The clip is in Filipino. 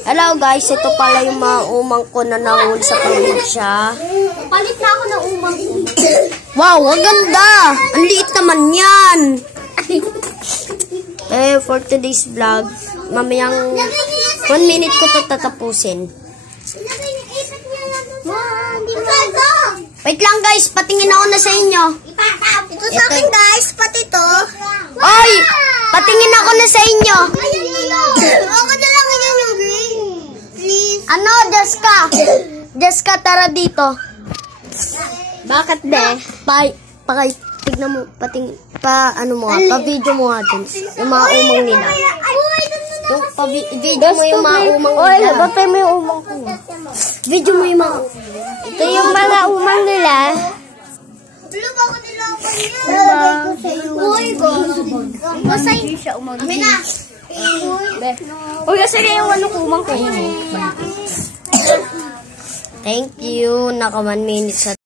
Hello guys, ito pala yung mga umang ko na nahuli sa probinsya. Palit na ako ng umang ko. Wow, ang ganda! Ang liit naman yan! For today's vlog, mamayang 1 minute ko ito tatapusin. Wait lang guys, patingin ako na sa inyo. Ito sa akin guys, pati to. Oy! Patingin ako na sa inyo. Ako na lang yung green. Please. Ano, Jessica? Jessica, tara dito. Bakit be? Tignan mo, ano mo, pa-video mo natin. Yung mga umang nila. Yung video mo yung mga umang nila. Oy, batay mo yung umang ko. Video mo yung mga Ito yung mga umang nila. Uy, go. Masay. Amin na. Uy, kasi yung umang ko. Thank you. Naka 1 minute sa